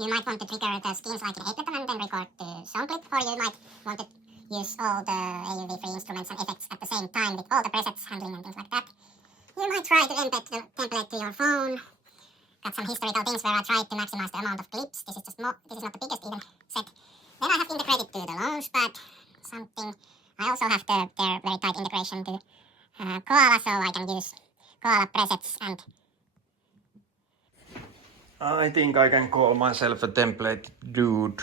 You might want to trigger the skins like in Ableton and then record the sound clip, or you might want to use all the AUV-free instruments and effects at the same time with all the presets handling and things like that. You might try to embed the template to your phone. Got some historical things where I tried to maximize the amount of clips. This is not the biggest even set. Then I have integrated to the launchpad something. I also have their very tight integration to Koala, so I can use Koala presets and I think I can call myself a template dude.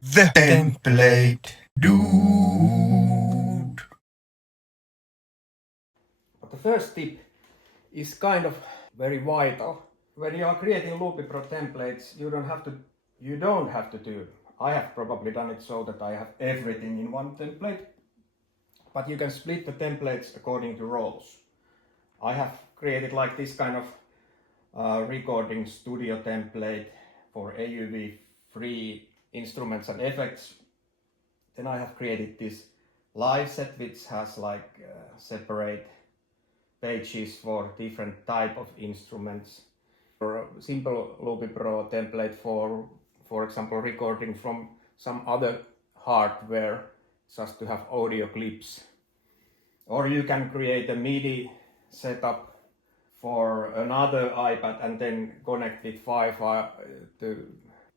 The Template Dude. But the first tip is kind of very vital. When you are creating Loopy Pro templates, you don't have to do. I have probably done it so that I have everything in one template. But you can split the templates according to roles. I have created like this kind of recording studio template for AUV free instruments and effects. Then I have created this live set which has like separate pages for different type of instruments. For a simple Loopy Pro template for example recording from some other hardware just to have audio clips. Or you can create a MIDI setup for another iPad and then connect with Wi-Fi to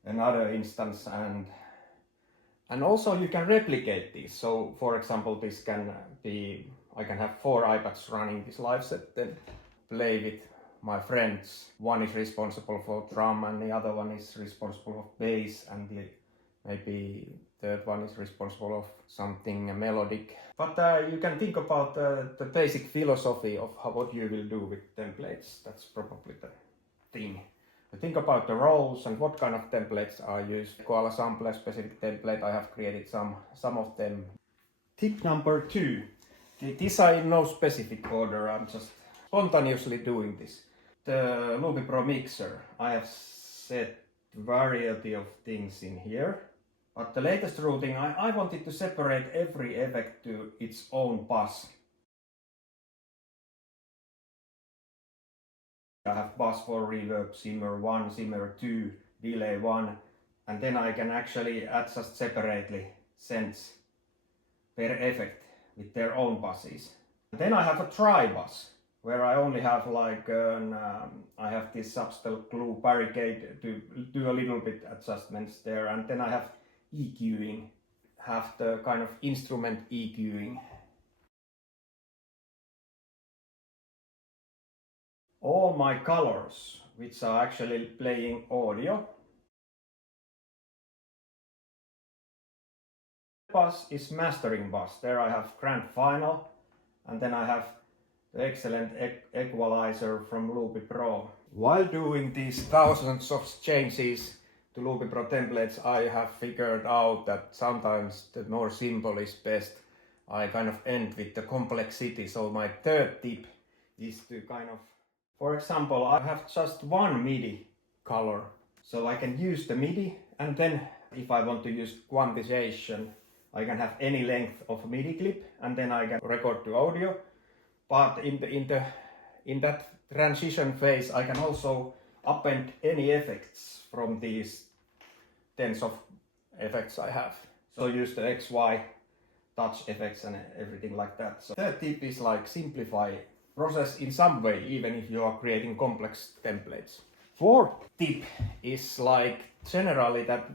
another instance, and also you can replicate this. So for example, this can be, I can have 4 iPads running this live set, then play with my friends. One is responsible for drum and the other one is responsible for bass, and maybe third one is responsible of something melodic. But you can think about the basic philosophy of what you will do with templates. That's probably the thing. Think about the roles and what kind of templates are used. Koala sampler specific template, I have created some of them. Tip number 2. These are in no specific order, I'm just spontaneously doing this. The Loopy Pro mixer, I have set variety of things in here. But the latest routing, I wanted to separate every effect to its own bus. I have bus for reverb, simmer 1, simmer 2, delay 1, and then I can actually adjust separately cents per effect with their own buses. And then I have a try bus, where I only have like I have this substance glue barricade to do a little bit adjustments there, and then I have EQing, have the kind of instrument EQing. All my colors, which are actually playing audio. Bus is mastering bus. There I have grand final, and then I have the excellent equalizer from Loopy Pro. While doing these thousands of changes to Loopy Pro templates, I have figured out that sometimes the more simple is best. I kind of end with the complexity. So my third tip is to kind of, for example, I have just one MIDI color. So I can use the MIDI, and then if I want to use quantization, I can have any length of MIDI clip, and then I can record to audio. But in that transition phase, I can also append any effects from these tens of effects I have. So use the XY touch effects and everything like that. So third tip is like simplify process in some way, even if you are creating complex templates. Fourth tip is like generally that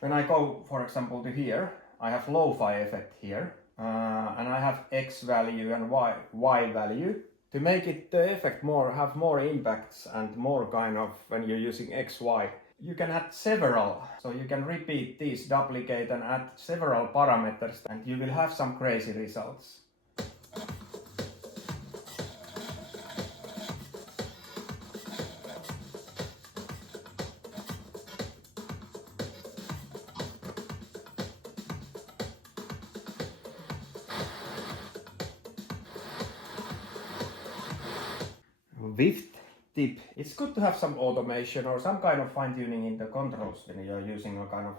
when I go for example to here, I have lo-fi effect here. And I have X value and Y value to make it the effect have more impacts and more kind of when you're using XY. You can add several, so you can repeat these, duplicate and add several parameters, and you will have some crazy results. Fifth tip, it's good to have some automation or some kind of fine-tuning in the controls when you're using a kind of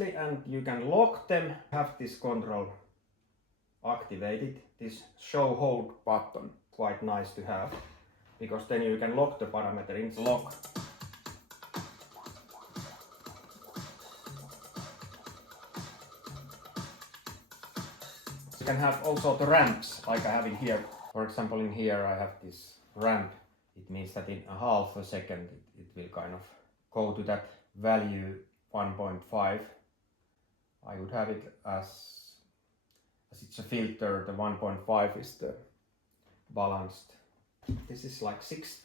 directly and you can lock them. Have this control activated. This show hold button, quite nice to have, because then you can lock the parameter in lock. You can have also the ramps like I have in here. For example, in here I have this ramp. It means that in a half a second it will kind of go to that value 1.5. I would have it as it's a filter, the 1.5 is the balanced. This is like 6.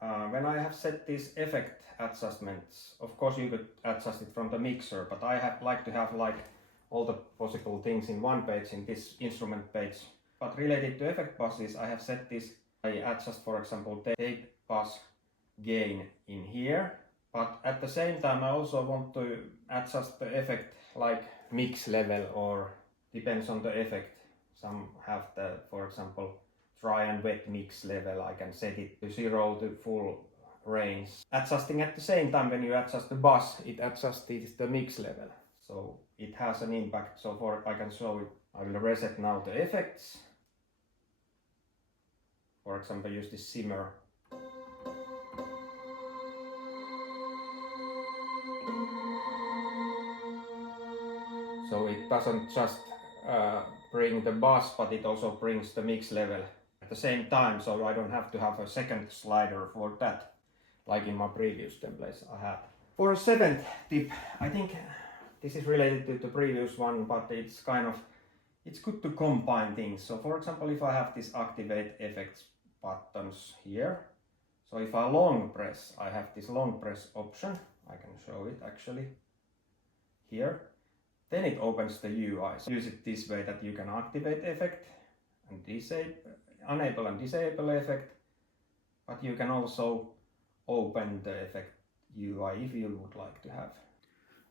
When I have set these effect adjustments, of course you could adjust it from the mixer, but I like to have like all the possible things in one page, in this instrument page. But related to effect buses, I have set this. I adjust, for example, tape bus gain in here, but at the same time I also want to adjust the effect like mix level, or depends on the effect. Some have the, for example, dry and wet mix level. I can set it to 0 to full range. Adjusting at the same time, when you adjust the bus, it adjusts the mix level. So it has an impact. So I can show it. I will reset now the effects. For example, use this simmer. So it doesn't just bring the bus, but it also brings the mix level at the same time, so I don't have to have a second slider for that, like in my previous templates I had. For a 7th tip, I think this is related to the previous one, but it's good to combine things. So for example, if I have this activate effects buttons here, so if I long press, I have this long press option. I can show it actually here. Then it opens the UI. So use it this way, that you can activate effect and enable and disable effect, but you can also open the effect UI if you would like to have.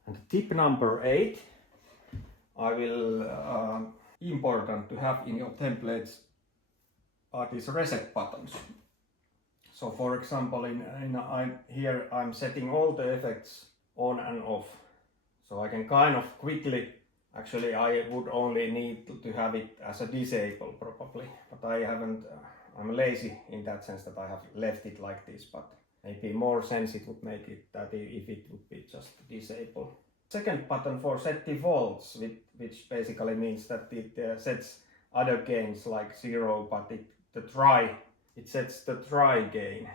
And tip number 8, I will important to have in your templates are these reset buttons. So for example, here I'm setting all the effects on and off. So I can kind of quickly, actually I would only need to have it as a disable probably, but I haven't, I'm lazy in that sense that I have left it like this, but maybe more sense it would make it that if it would be just disable. Second button for set defaults, which basically means that it sets other gains like 0, but it sets the dry gain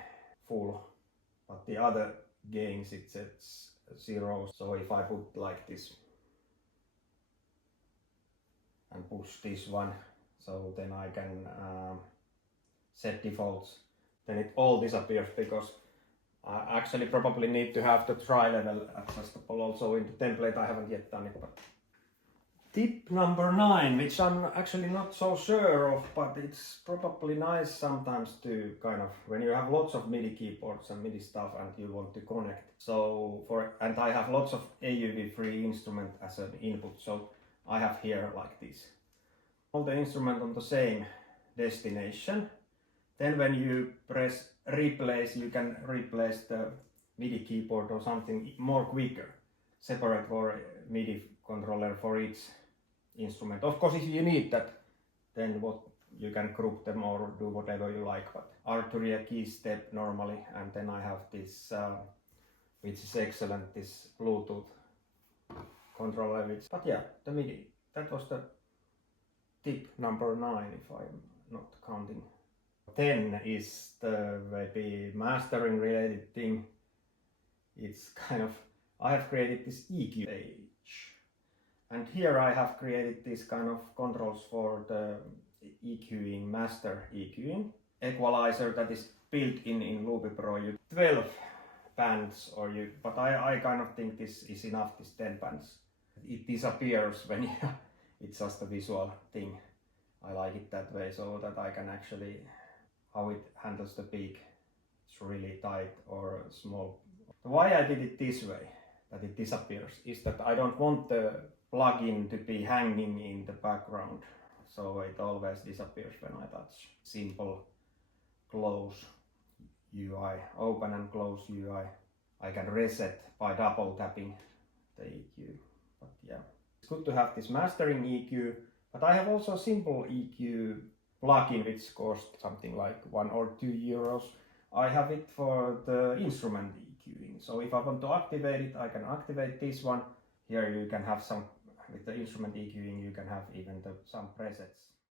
full, but the other gains it sets 0. So if I put like this and push this one, so then I can set defaults, then it all disappears, because I actually probably need to have the dry level adjustable also in the template. I haven't yet done it. But tip number 9, which I'm actually not so sure of, but it's probably nice sometimes to kind of, when you have lots of MIDI keyboards and MIDI stuff and you want to connect. And I have lots of AUV-free instrument as an input, so I have here like this. All the instrument on the same destination. Then when you press replace, you can replace the MIDI keyboard or something more quicker. Separate for MIDI controller for each instrument. Of course, if you need that, then you can group them or do whatever you like. But Arturia key step normally, and then I have this, which is excellent, this Bluetooth controller. But yeah, the MIDI. That was the tip number 9, if I'm not counting. 10 is the maybe mastering related thing. It's kind of, I have created this EQ page, and here I have created this kind of controls for the EQing, master EQing. Equalizer that is built in Loopy Pro, 12 bands, but I kind of think this is enough, this 10 bands. It disappears when it's just a visual thing. I like it that way, so that I can actually, how it handles the peak, it's really tight or small. Why I did it this way, that it disappears, is that I don't want the plugin to be hanging in the background, so it always disappears when I touch. Simple close UI, open and close UI. I can reset by double tapping the EQ. But yeah, it's good to have this mastering EQ. But I have also a simple EQ plugin which costs something like 1 or 2 euros. I have it for the instrument EQing. So if I want to activate it, I can activate this one. Here you can have some, with the instrument EQing, you can have even some presets.